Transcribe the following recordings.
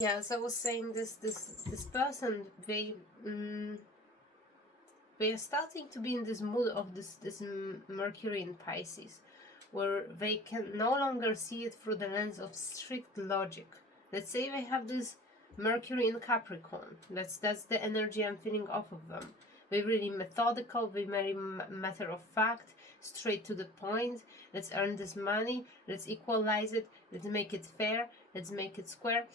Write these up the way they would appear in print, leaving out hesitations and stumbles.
Yeah, as I was saying, this person, they are starting to be in this mood of this Mercury in Pisces, where they can no longer see it through the lens of strict logic. Let's say they have this Mercury in Capricorn. That's the energy I'm feeling off of them. They're really methodical. They're very matter of fact, straight to the point. Let's earn this money. Let's equalize it. Let's make it fair. Let's make it square.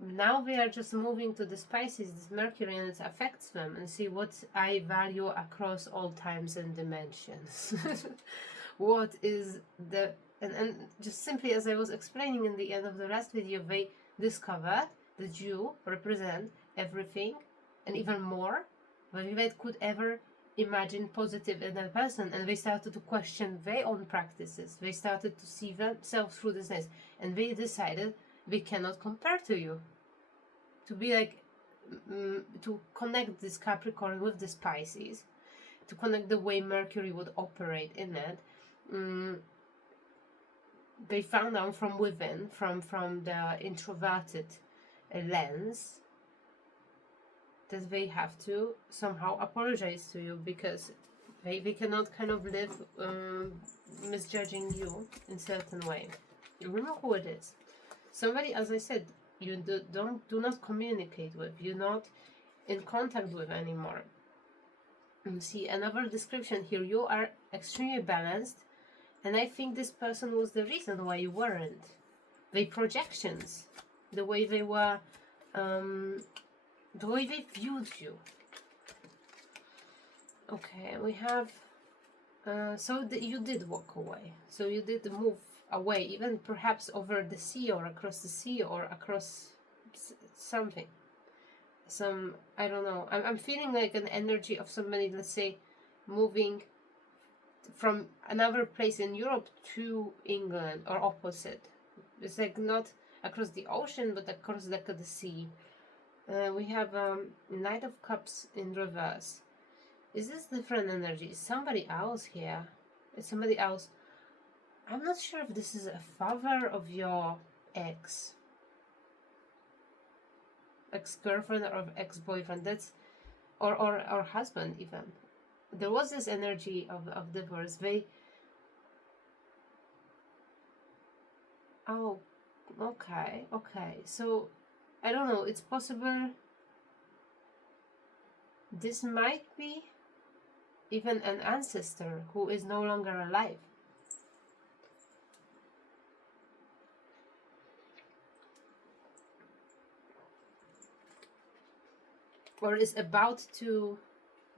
Now we are just moving to the Pisces, this Mercury, and it affects them, and see what I value across all times and dimensions. What is the and just simply as I was explaining in the end of the last video, they discovered that you represent everything and even more than they could ever imagine positive in a person, and they started to question their own practices. They started to see themselves through this lens, and they decided we cannot compare to you. To be like, to connect this Capricorn with this Pisces, to connect the way Mercury would operate in it, they found out from within, from the introverted lens, that they have to somehow apologize to you, because they cannot kind of live misjudging you in certain way. You know who it is. Somebody, as I said, you do not communicate with, you're not in contact with anymore. See, another description here, you are extremely balanced, and I think this person was the reason why you weren't. Their projections, the way they were, the way they viewed you. Okay, we have, so you did walk away, so you did move away, even perhaps over the sea or across the sea or across something. I don't know, I'm feeling like an energy of somebody, let's say, moving from another place in Europe to England, or opposite. It's like not across the ocean, but across like the sea. We have Knight of Cups in reverse. Is this different energy? Is somebody else here? It's somebody else. I'm not sure if this is a father of your ex-girlfriend or ex-boyfriend. That's or husband even. There was this energy of divorce. Oh, okay. So I don't know. It's possible. This might be even an ancestor who is no longer alive. Or is about to.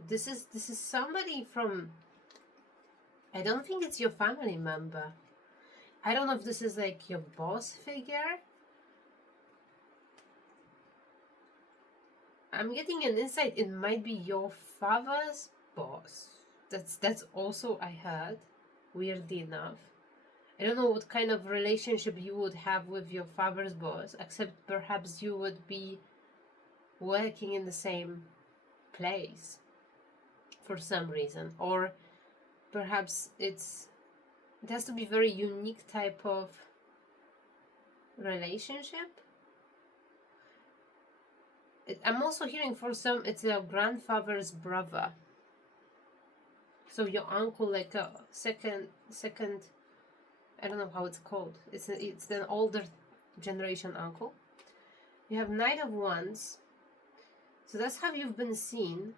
This is somebody from. I don't think it's your family member. I don't know if this is like your boss figure. I'm getting an insight. It might be your father's boss. That's also I heard. Weirdly enough. I don't know what kind of relationship you would have with your father's boss, except perhaps you would be working in the same place for some reason, or perhaps it has to be very unique type of relationship. I'm also hearing for some it's your grandfather's brother, so your uncle, like a second I don't know how it's called. It's an older generation uncle. You have Knight of Wands, so that's how you've been seen.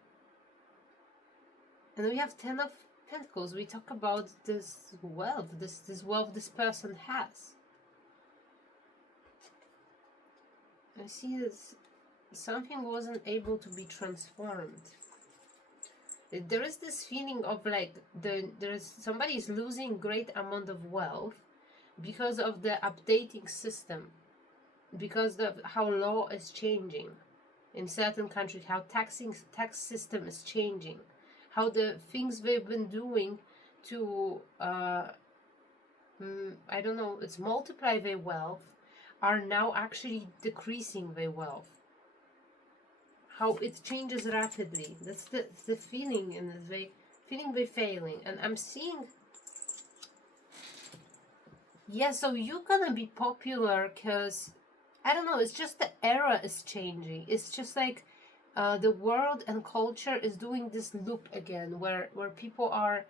And we have Ten of Pentacles. We talk about this wealth, this wealth this person has. I see this, something wasn't able to be transformed. There is this feeling of like somebody is losing great amount of wealth because of the updating system, because of how law is changing in certain countries, how tax system is changing, how the things they've been doing to I don't know, it's multiply their wealth, are now actually decreasing their wealth. How it changes rapidly. That's the feeling, and feeling they're failing. And I'm seeing, yeah, so you're gonna be popular because I don't know, it's just the era is changing. It's just like the world and culture is doing this loop again, where people are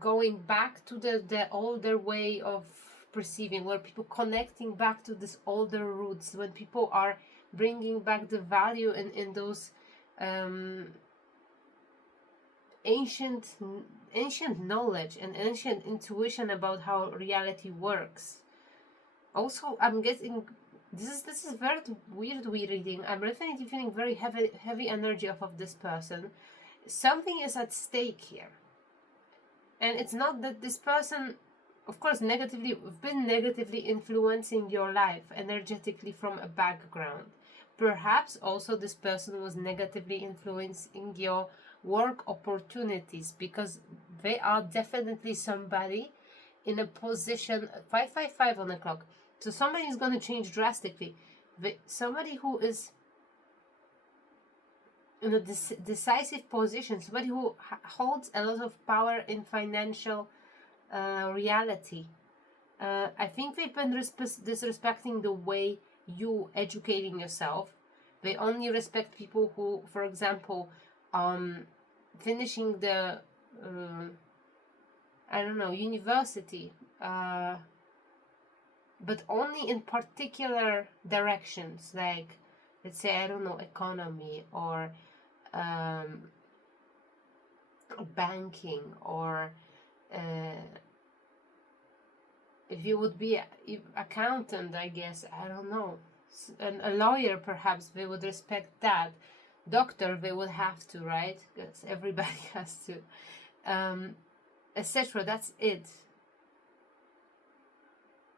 going back to the older way of perceiving, where people connecting back to this older roots, when people are bringing back the value in those um, ancient knowledge and ancient intuition about how reality works. Also, I'm getting this is very weird reading. I'm definitely feeling very heavy energy off of this person. Something is at stake here. And it's not that this person, of course, been negatively influencing your life energetically from a background. Perhaps also this person was negatively influencing your work opportunities, because they are definitely somebody in a position 555 on the clock. So somebody is going to change drastically. Somebody who is in a decisive position, somebody who holds a lot of power in financial reality. I think they've been disrespecting the way you educating yourself. They only respect people who, for example, finishing the I don't know, university, but only in particular directions, like, let's say, I don't know, economy or banking, or if you would be accountant, I guess, I don't know, and a lawyer, perhaps they would respect that. Doctor, they would have to, right? Because everybody has to, etc. That's it.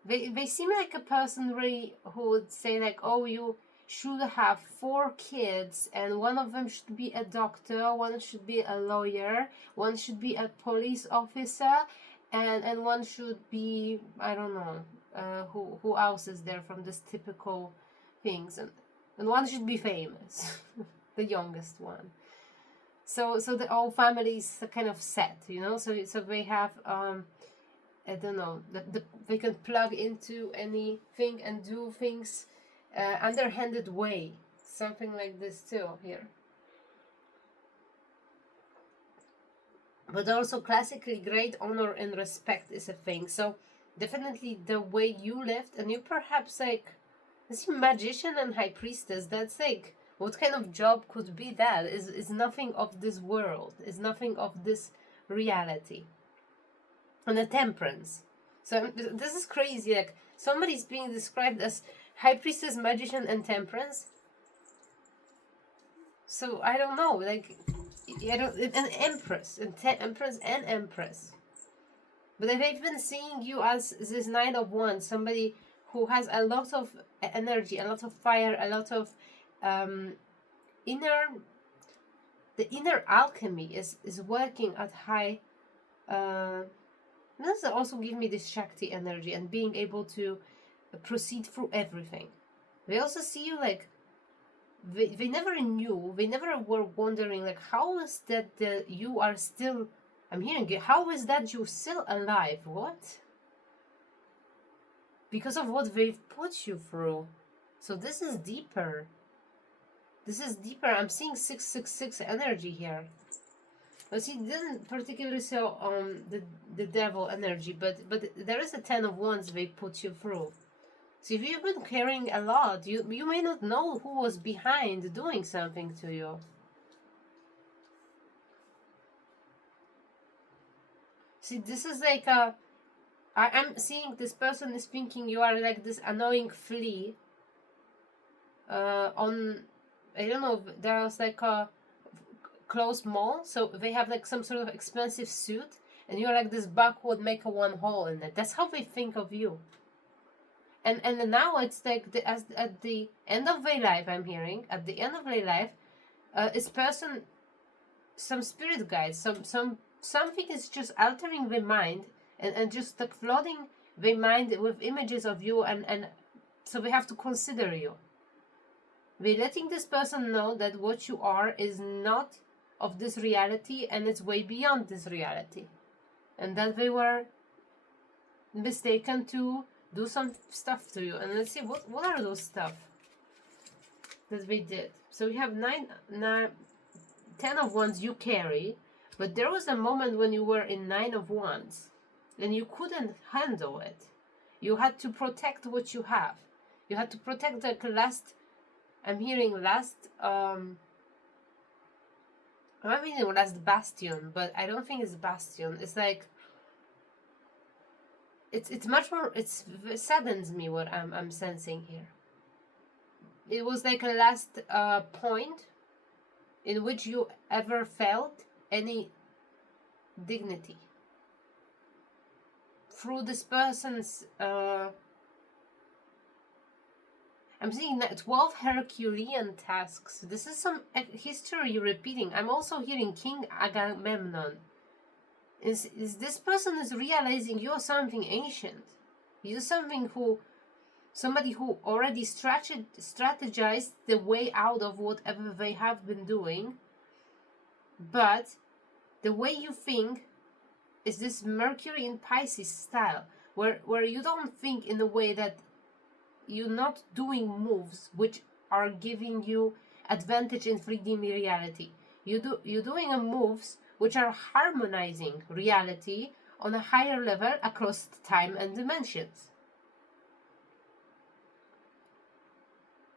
They seem like a person really who would say like, oh, you should have 4 kids, and one of them should be a doctor, one should be a lawyer, one should be a police officer, and one should be, I don't know, who else is there from this typical things, and one should be famous, the youngest one. So the whole family is kind of set, you know. So they have I don't know, they can plug into anything and do things underhanded way, something like this too here. But also classically great honor and respect is a thing. So definitely the way you lived, and you perhaps like this magician and high priestess, that's like, what kind of job could be that? Is nothing of this world, is nothing of this reality. And a temperance. So this is crazy, like somebody's being described as high priestess, magician, and temperance. So I don't know, like, I don't, an empress, empress and empress. But they've been seeing you as this Knight of Wands, somebody who has a lot of energy, a lot of fire, a lot of inner alchemy is working at high. This also give me this Shakti energy and being able to proceed through everything. They also see you like, they never knew, they never were wondering like, how is that you are still, I'm hearing it, how is that you're still alive? What? Because of what they've put you through. So this is deeper. This is deeper. I'm seeing 666 energy here. But see, didn't particularly show the devil energy, but there is a 10 of Wands they put you through. So if you've been carrying a lot, you may not know who was behind doing something to you. See, this is like I'm seeing this person is thinking you are like this annoying flea. On, I don't know, there's like a closed mall, so they have like some sort of expensive suit, and you're like this backward make a one hole in it. That's how they think of you. And now it's like at the end of their life, I'm hearing at the end of their life, this person, some spirit guides, something is just altering their mind and just like flooding their mind with images of you, and so they have to consider you. They're letting this person know that what you are is not of this reality, and it's way beyond this reality, and that they were mistaken to do some stuff to you, and let's see what are those stuff that they did. So you have 10 of wands you carry, but there was a moment when you were in 9 of wands and you couldn't handle it. You had to protect what you have. You had to protect the last, I'm hearing last, I'm hearing last bastion, but I don't think it's bastion. It's like, it's much more, it saddens me what I'm sensing here. It was like a last point in which you ever felt any dignity through this person's I'm seeing that 12 Herculean tasks. This is some history repeating. I'm also hearing King Agamemnon. Is this person is realizing you're something ancient. You're somebody who already strategized the way out of whatever they have been doing. But the way you think is this Mercury in Pisces style, where you don't think in a way that you're not doing moves which are giving you advantage in 3D reality. You're doing moves which are harmonizing reality on a higher level across time and dimensions.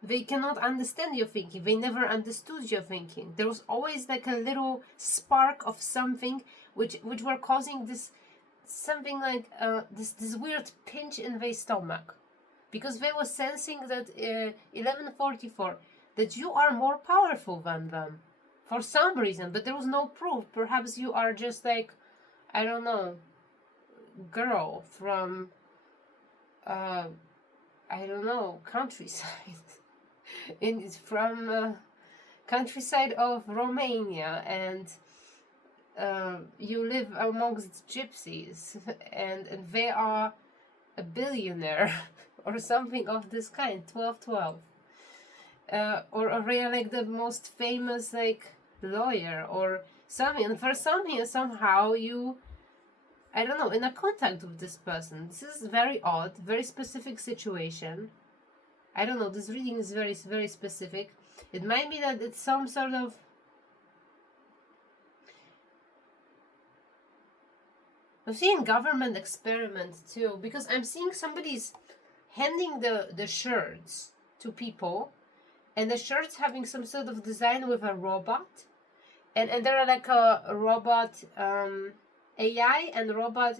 They cannot understand your thinking. They never understood your thinking. There was always like a little spark of something which were causing this something like this weird pinch in their stomach, because they were sensing that 1144 that you are more powerful than them for some reason, but there was no proof. Perhaps you are just like, I don't know, girl from I don't know, countryside. It's from countryside of Romania, and you live amongst gypsies, and they are a billionaire or something of this kind. 1212, or they are like the most famous like lawyer or something, and for something somehow you, I don't know, in a contact with this person. This is very odd, very specific situation. I don't know, this reading is very, very specific. It might be that it's some sort of I'm seeing government experiment too, because I'm seeing somebody's handing the shirts to people, and the shirts having some sort of design with a robot, and there are like a robot AI and robot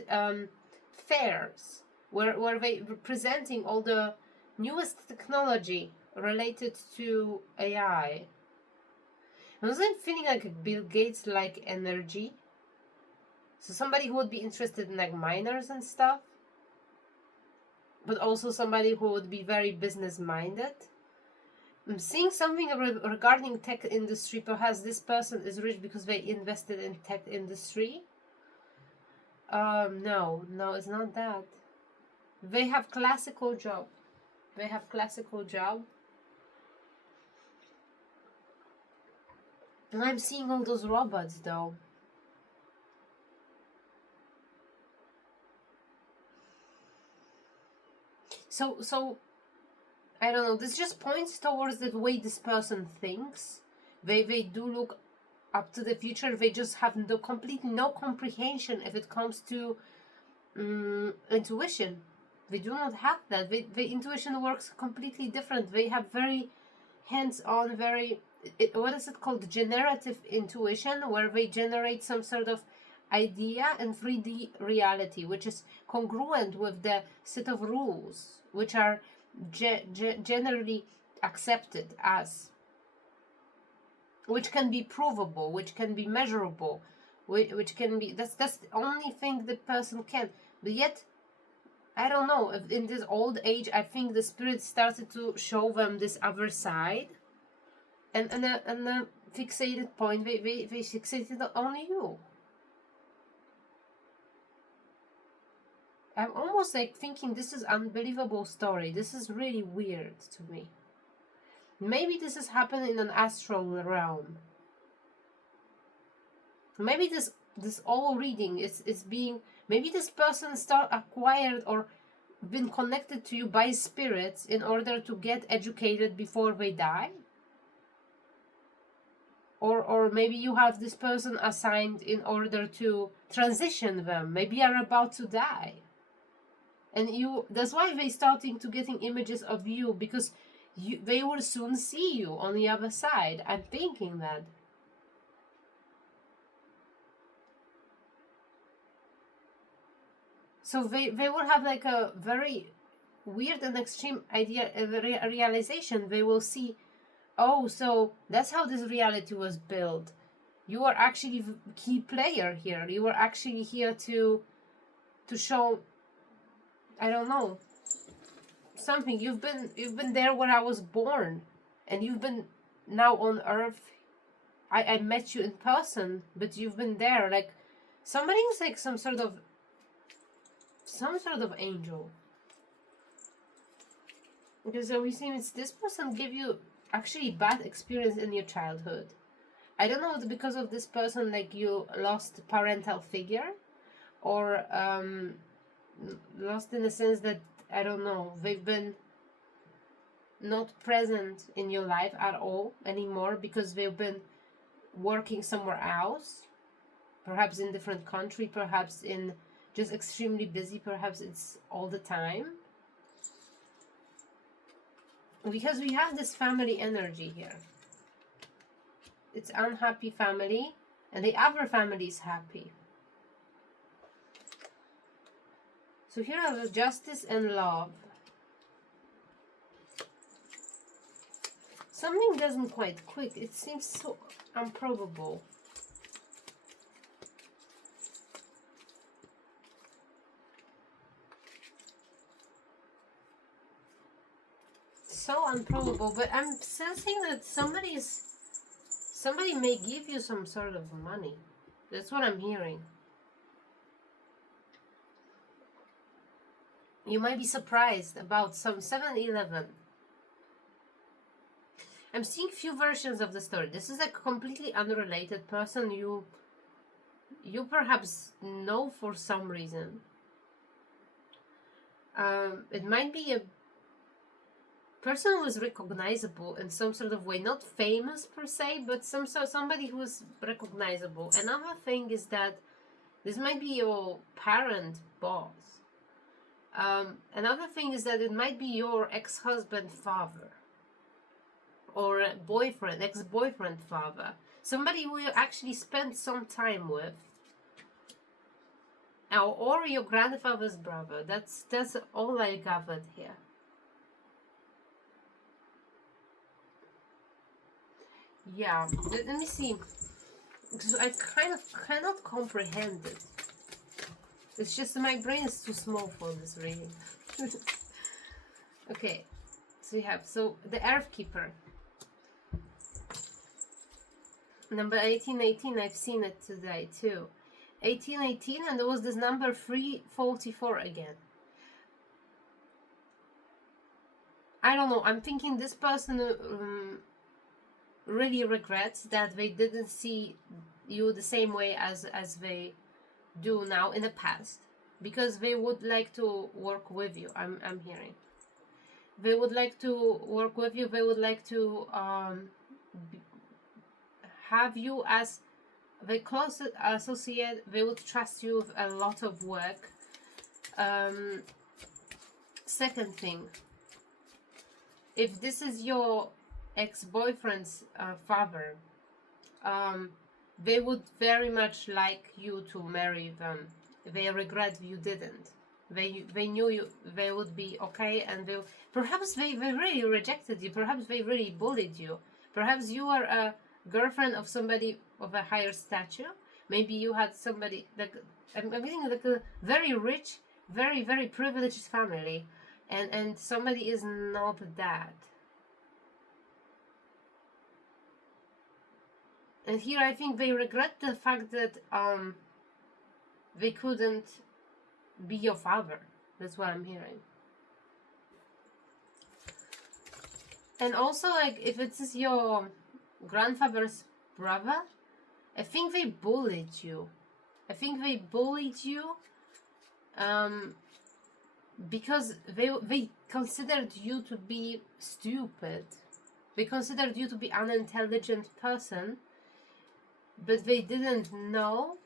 fairs where they presenting all the newest technology related to AI. I'm also feeling like a Bill Gates like energy. So somebody who would be interested in like miners and stuff, but also somebody who would be very business minded. I'm seeing something regarding tech industry. Perhaps this person is rich because they invested in tech industry. No, it's not that. They have classical job. They have classical job. And I'm seeing all those robots though. So I don't know, this just points towards the way this person thinks. They do look up to the future. They just have completely no comprehension if it comes to intuition. They do not have that. The intuition works completely different. They have very hands-on, very what is it called, generative intuition, where they generate some sort of idea in 3D reality, which is congruent with the set of rules which are generally accepted as, which can be provable, which can be measurable, which can be, that's the only thing the person can. But yet, I don't know, if in this old age, I think the spirit started to show them this other side, and a fixated point, they fixated on you. I'm almost like thinking this is unbelievable story. This is really weird to me. Maybe this is happening in an astral realm. Maybe this all reading is being, maybe this person acquired or been connected to you by spirits in order to get educated before they die. Or maybe you have this person assigned in order to transition them. Maybe you are about to die. And that's why they starting to getting images of you, because they will soon see you on the other side. I'm thinking that. So they will have like a very weird and extreme idea, realization. They will see, oh, so that's how this reality was built. You are actually the key player here. You are actually here to show, I don't know, something. You've been there when I was born, and you've been now on Earth. I met you in person, but you've been there. Like somebody's like some sort of angel. Because we see it's this person give you actually bad experience in your childhood. I don't know, because of this person, like you lost parental figure, or lost in the sense that, I don't know, they've been not present in your life at all anymore because they've been working somewhere else, perhaps in different country, perhaps in just extremely busy, perhaps it's all the time. Because we have this family energy here. It's unhappy family, and the other family is happy. So here are the justice and love. Something doesn't quite click. It seems so improbable. So improbable, but I'm sensing that somebody may give you some sort of money. That's what I'm hearing. You might be surprised about some 7-Eleven. I'm seeing few versions of the story. This is a completely unrelated person you perhaps know for some reason. It might be a person who is recognizable in some sort of way, not famous per se, but somebody who is recognizable. Another thing is that this might be your parent boss. Another thing is that it might be your ex-husband father, or boyfriend, ex-boyfriend father, somebody who you actually spent some time with, or your grandfather's brother. That's all I gathered here. Yeah, let me see, because I kind of cannot comprehend it. It's just my brain is too small for this reading. Okay, so we have the Earth Keeper. Number 1818, I've seen it today too. 1818, and there was this number 344 again. I don't know, I'm thinking this person really regrets that they didn't see you the same way as they do now in the past, because they would like to work with you. I'm hearing they would like to work with you. They would like to have you as the closest associate. They would trust you with a lot of work. Second thing, if this is your ex-boyfriend's father, they would very much like you to marry them. They regret you didn't. They knew you. They would be okay, and perhaps they really rejected you. Perhaps they really bullied you. Perhaps you are a girlfriend of somebody of a higher stature. Maybe you had somebody like I'm thinking like a very rich, very very privileged family, and somebody is not that. And here I think they regret the fact that they couldn't be your father. That's what I'm hearing. And also, like, if it is your grandfather's brother, I think they bullied you. because they considered you to be stupid. They considered you to be an unintelligent person, but they didn't know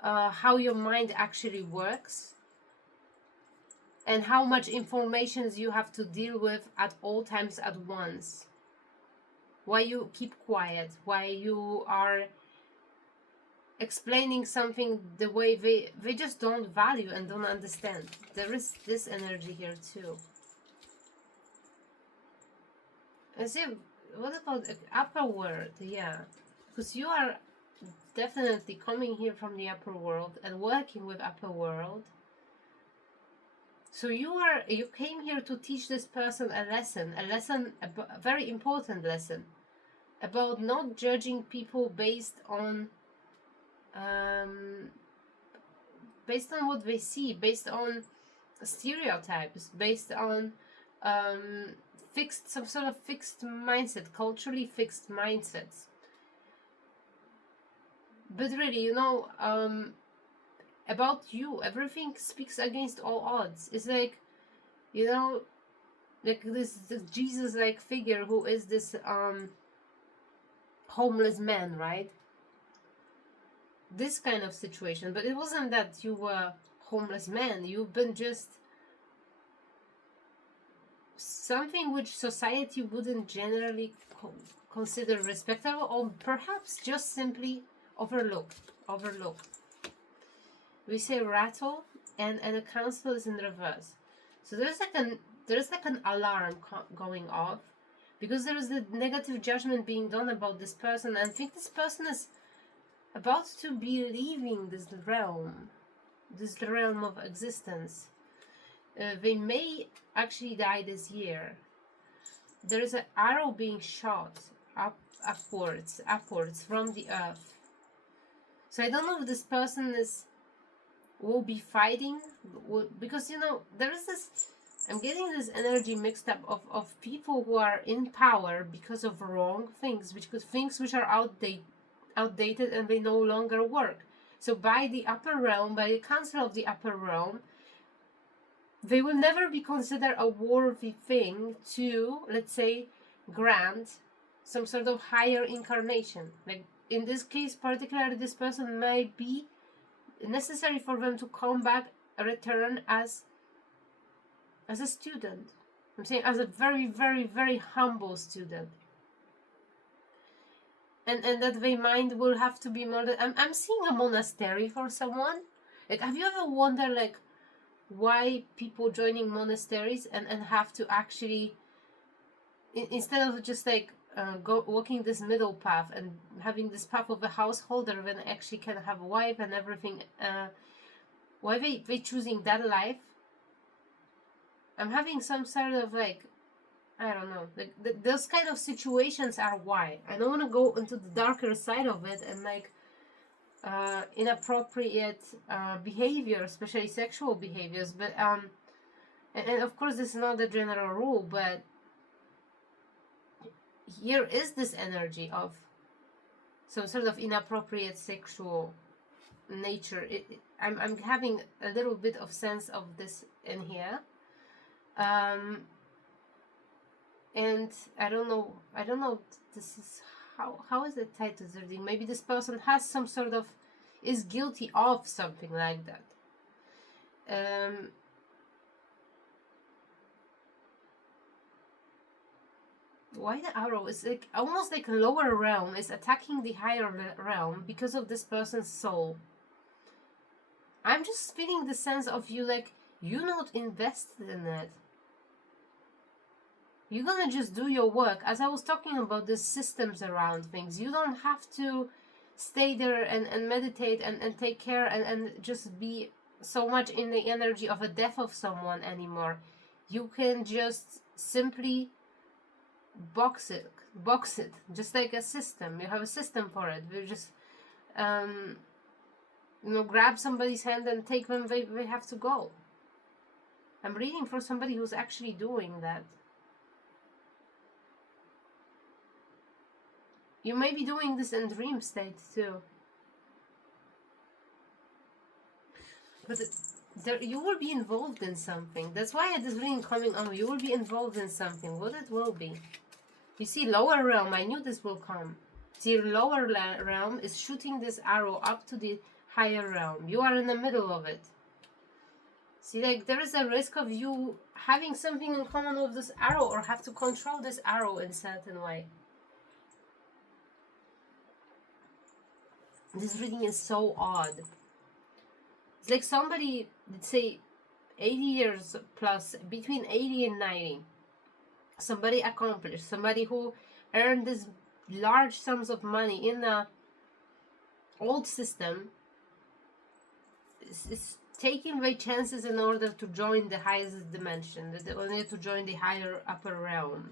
how your mind actually works and how much information you have to deal with at all times at once. Why you keep quiet, why you are explaining something the way they just don't value and don't understand. There is this energy here too. And see, what about the upper world? Yeah, because you are definitely coming here from the upper world and working with upper world. So you came here to teach this person a lesson, a very important lesson about not judging people based on what they see, based on stereotypes, based on some sort of fixed mindset, culturally fixed mindsets. But really, about you, everything speaks against all odds. It's like, like this Jesus-like figure who is this homeless man, right? This kind of situation. But it wasn't that you were homeless man. You've been just something which society wouldn't generally consider respectable, or perhaps just simply overlook. We say rattle, and the council is in reverse. So there's like an alarm going off, because there is the negative judgment being done about this person, and I think this person is about to be leaving this realm of existence. They may actually die this year. There is an arrow being shot upwards from the earth. So I don't know if this person will be fighting, because there is this. I'm getting this energy mixed up of people who are in power because of wrong things, because things which are outdated and they no longer work. So by the upper realm, by the council of the upper realm, they will never be considered a worthy thing to, let's say, grant some sort of higher incarnation. Like in this case, particularly, this person may be necessary for them to come back, return as a student. I'm saying as a very, very, very humble student. And that their mind will have to be more. I'm seeing a monastery for someone. Like, have you ever wondered, like, why people joining monasteries and have to actually, instead of just like walking this middle path and having this path of a householder, when actually can have a wife and everything, why they choosing that life? I'm having some sort of like, I don't know, like those kind of situations are why. I don't want to go into the darker side of it and like inappropriate behavior, especially sexual behaviors, but and of course this is not the general rule, but here is this energy of some sort of inappropriate sexual nature. I'm having a little bit of sense of this in here, and I don't know. This is how is it tied to the thing? Maybe this person has some sort of is guilty of something like that. Why the arrow is like almost like a lower realm is attacking the higher realm because of this person's soul. I'm just feeling the sense of you like you're not invested in it. You're gonna just do your work. As I was talking about the systems around things, you don't have to stay there and meditate and take care and just be so much in the energy of a death of someone anymore. You can just simply box it just like a system. You have a system for it. We just grab somebody's hand and take them. They have to go. I'm reading for somebody who's actually doing that. You may be doing this in dream state too. But You will be involved in something. That's why it is really coming on. You will be involved in something. What it will be. You see, lower realm, I knew this will come. See, lower realm is shooting this arrow up to the higher realm. You are in the middle of it. See, like, there is a risk of you having something in common with this arrow or have to control this arrow in a certain way. This reading is so odd. It's like somebody, let's say, 80 years plus, between 80 and 90. Somebody accomplished, somebody who earned this large sums of money in the old system is taking away chances in order to join the highest dimension, in order to join the higher upper realm.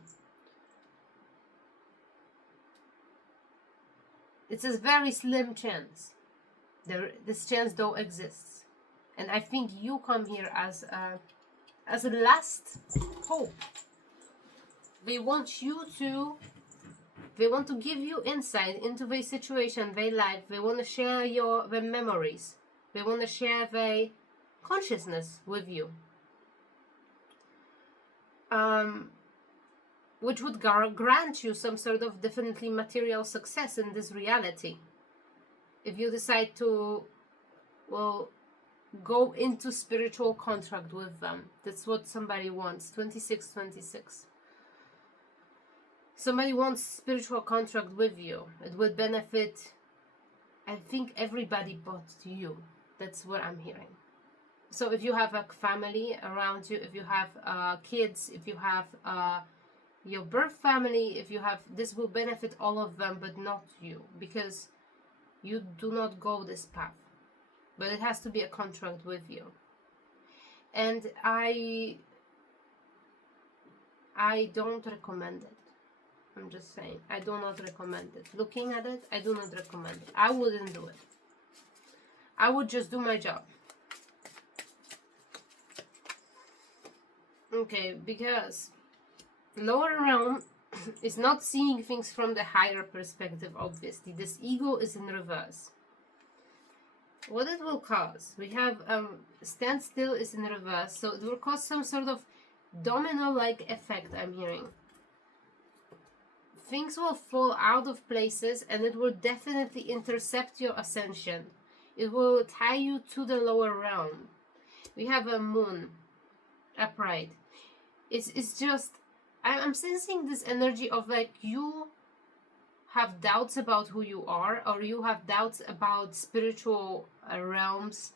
It's a very slim chance. This chance though exists, and I think you come here as a last hope. They want to give you insight into the situation they like. They want to share their memories. They want to share their consciousness with you. Which would grant you some sort of definitely material success in this reality. If you decide to, well, go into spiritual contract with them. That's what somebody wants. 2626. Somebody wants spiritual contract with you. It would benefit, I think, everybody but you. That's what I'm hearing. So if you have a family around you, if you have kids, if you have your birth family, if you have, this will benefit all of them but not you, because you do not go this path. But it has to be a contract with you. And I don't recommend it. I'm just saying, I do not recommend it. Looking at it, I do not recommend it. I wouldn't do it. I would just do my job. Okay, because lower realm is not seeing things from the higher perspective, obviously. This ego is in reverse. What it will cause, we have stand still is in reverse, so it will cause some sort of domino-like effect, I'm hearing. Things will fall out of places and it will definitely intercept your ascension. It will tie you to the lower realm. We have a moon upright. It's just, I'm sensing this energy of like you have doubts about who you are, or you have doubts about spiritual realms.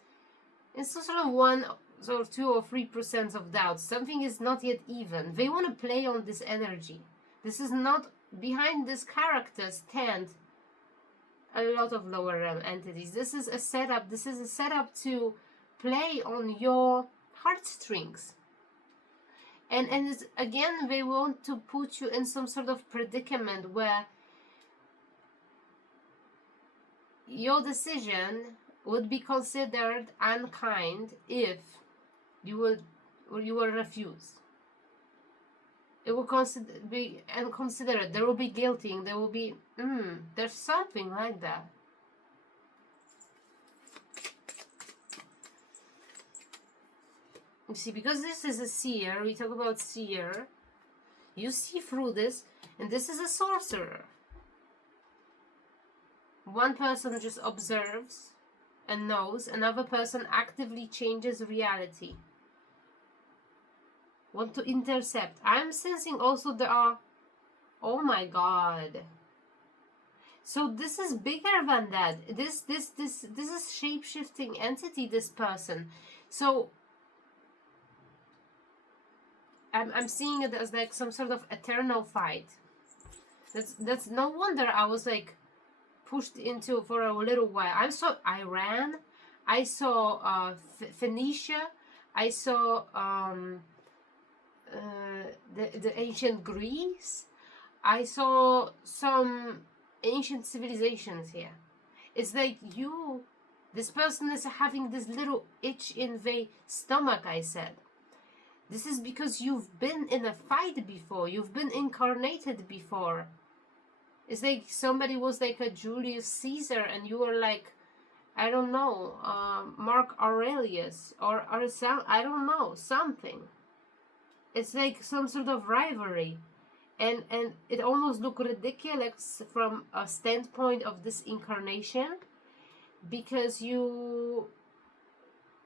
It's sort of 1 or 2 or 3% of doubts. Something is not yet even. They want to play on this energy. This is not, behind this character stand a lot of lower realm entities. This is a setup. This is a setup to play on your heartstrings. And it's, again, they want to put you in some sort of predicament where your decision would be considered unkind if you will refuse. It will be inconsiderate. There will be guilting. There will be there's something like that. You see, because this is a seer, we talk about seer, you see through this, and this is a sorcerer. One person just observes and knows, another person actively changes reality. Want to intercept. I'm sensing also there are, oh my god. So this is bigger than that. This is shape-shifting entity, this person. So I'm seeing it as like some sort of eternal fight. That's no wonder I was like pushed into for a little while. I saw Iran, I saw Phoenicia, I saw the ancient Greece, I saw some ancient civilizations here. It's like this person is having this little itch in the stomach, I said. This is because you've been in a fight before. You've been incarnated before. It's like somebody was like a Julius Caesar and you were like I don't know, Mark Aurelius or some, I don't know, something. It's like some sort of rivalry, and it almost look ridiculous from a standpoint of this incarnation, because you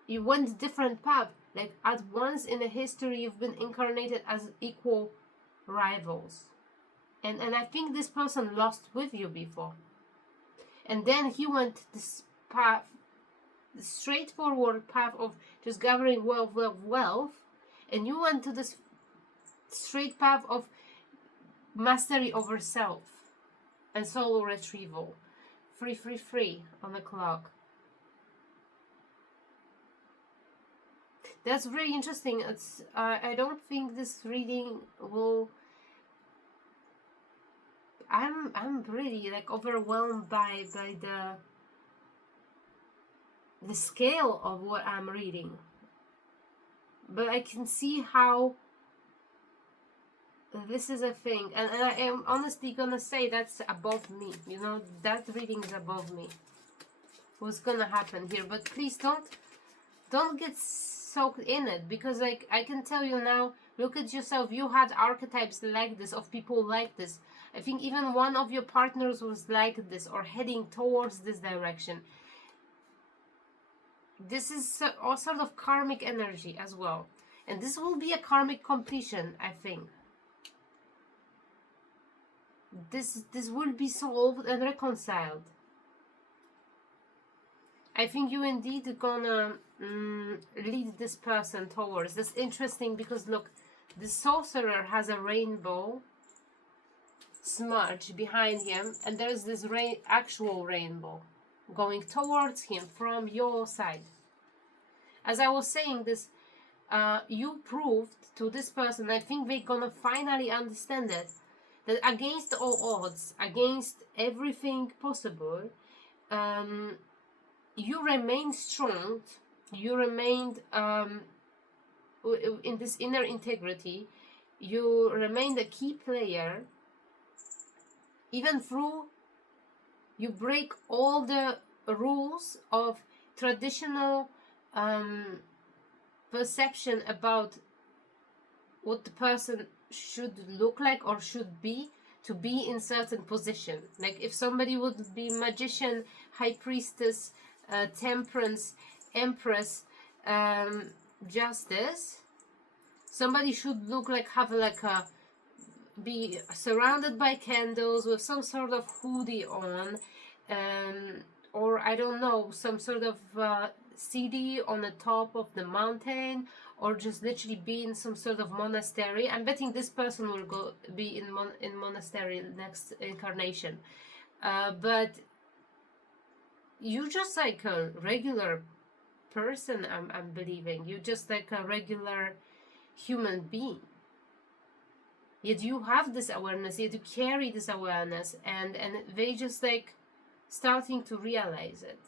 went different path. Like at once in a history you've been incarnated as equal rivals, and I think this person lost with you before, and then he went this path, the straightforward path of just gathering wealth, and you went to this straight path of mastery over self and soul retrieval. Free on the clock. That's very interesting. It's I don't think this reading will. I'm really like overwhelmed by the scale of what I'm reading, but I can see how this is a thing, and I am honestly gonna say that's above me. You know, that reading is above me. What's gonna happen here? But please don't get soaked in it, because like I can tell you now, look at yourself. You had archetypes like this, of people like this. I think even one of your partners was like this or heading towards this direction. This is a sort of karmic energy as well, and this will be a karmic completion, I think. This will be solved and reconciled. I think you indeed gonna lead this person towards. That's interesting, because look, the sorcerer has a rainbow smudge behind him, and there's this actual rainbow going towards him from your side. As I was saying this, you proved to this person, I think they're gonna finally understand it, that against all odds, against everything possible, you remained strong, you remained in this inner integrity, you remained a key player, even through you break all the rules of traditional perception about what the person should look like or should be to be in certain position. Like if somebody would be magician, high priestess, temperance, empress, justice, somebody should look like, have like a, be surrounded by candles with some sort of hoodie on, or I don't know, some sort of CD on the top of the mountain, or just literally be in some sort of monastery. I'm betting this person will go be in monastery next incarnation, but you just like a regular person. I'm believing you just like a regular human being. Yet you have this awareness, yet you carry this awareness, and they just like starting to realize it.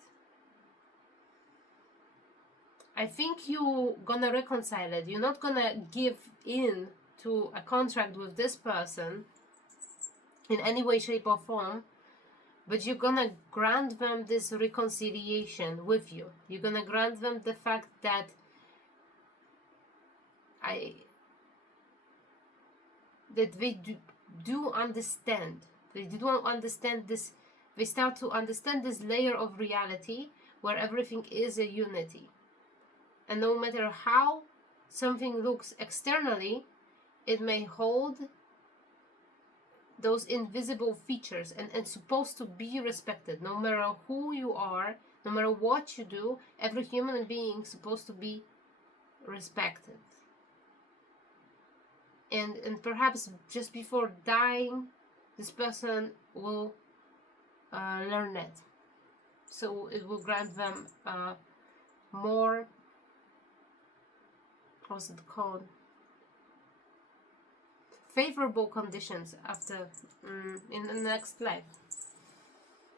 I think you're gonna reconcile it. You're not gonna give in to a contract with this person in any way, shape, or form, but you're gonna grant them this reconciliation with you. You're gonna grant them the fact that they do understand. They do understand this. They start to understand this layer of reality where everything is a unity. And no matter how something looks externally, it may hold those invisible features and supposed to be respected. No matter who you are, no matter what you do, every human being is supposed to be respected. And perhaps just before dying, this person will learn that. So it will grant them more, what's it called, favorable conditions after in the next life.